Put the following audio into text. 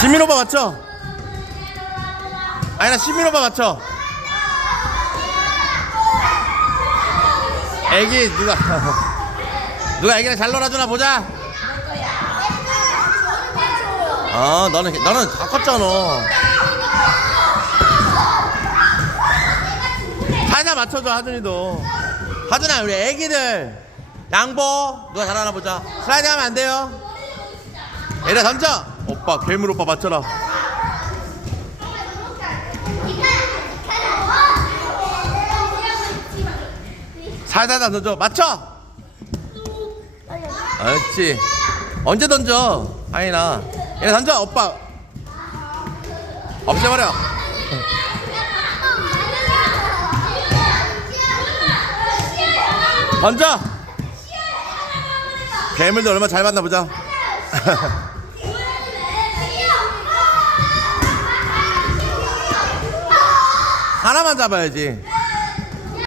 시민 오빠 맞죠? 아니 나 시민 오빠 맞죠? 애기 누가 누가 애기랑 잘 놀아주나 보자. 아 너는 너는 다 컸잖아. 살살 맞춰줘 하준이도. 하준아 우리 애기들 양보 누가 잘하나 보자. 슬라이드 하면 안 돼요. 애라 던져. 오빠 괴물 오빠 맞춰라. 살살 던져 맞춰. 그렇지. 언제 던져? 아니나. 얘 던져 오빠. 없애버려. 던져. 괴물도 얼마 잘 만나 보자. 하나만 잡아야지.